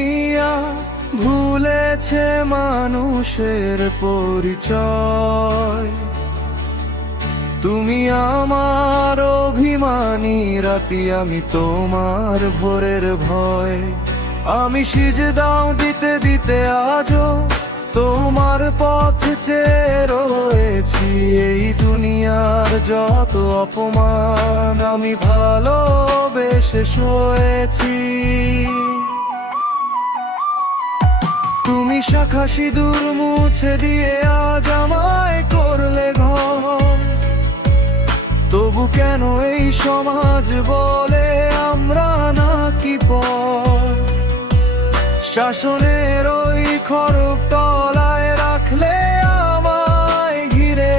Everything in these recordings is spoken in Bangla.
দুনিয়া ভুলেছে মানুষের পরিচয়। তুমি আমার অভিমানী রাতি, আমি তোমার ভোরের ভয়। আমি সিজদাও দিতে দিতে আজও তোমার পথ চেয়ে রয়েছি। এই দুনিয়ার যত অপমান আমি ভালোবেসে সয়েছি। তুমি শাখা সিঁদুর মুছে দিয়ে আজ আমায় করলে ঘর। তবু কেন এই সমাজ বলে আমরা নাকি পর? শাসনের ওই খড়গ তলায় রাখলে আমায় ঘিরে,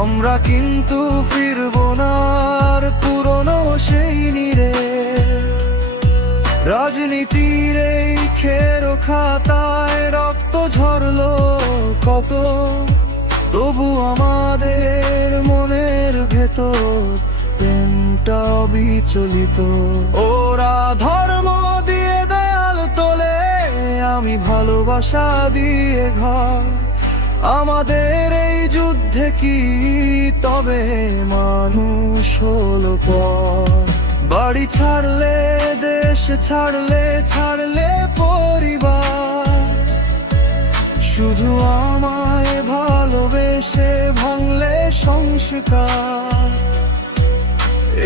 আমরা কিন্তু ফিরবো না আর পুরনো সেই নীড়ে। রাজনীতির এই খেরো খাতায় রক্ত ঝরলো কত, তবু আমাদের মনের ভেতর প্রেমটা অবিচলিত। ওরা ধর্ম দিয়ে দেয়াল তোলে, আমি ভালোবাসা দিয়ে ঘর। আমাদের এই যুদ্ধে কি তবে মানুষ হলো পর? বাড়ি ছাড়লে, দেশ ছাড়লে, ছাড়লে পরিবার, শুধু আমায় ভালোবেসে ভাঙলে সংস্কার।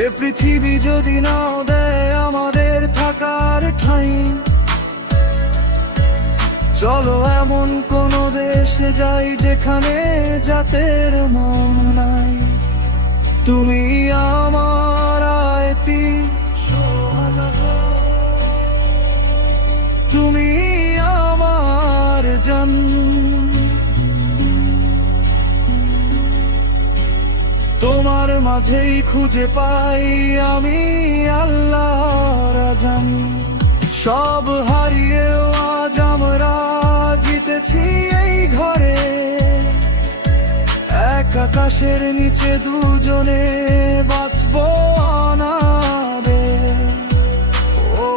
এ পৃথিবী যদি নাও দেয় আমাদের থাকার ঠাঁই, চলো এমন কোন দেশে যাই যেখানে জাতের মন নাই। তুমি আমার আয়তি, তুমি আমার জান। তোমার মাঝেই খুঁজে পাই আমি আল্লাহর আজান। সব হারিয়েও আজ আমরা জিতেছি এই ঘরে। এক আকাশের নিচে দুজনে বাঁচবো অনারে। ও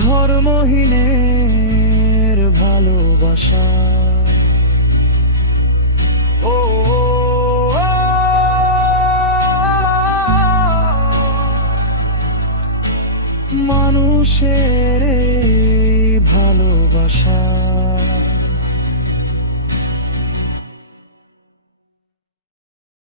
ধর্মহীনের ভালোবাসা। ও মানুষের এই ভালোবাসা।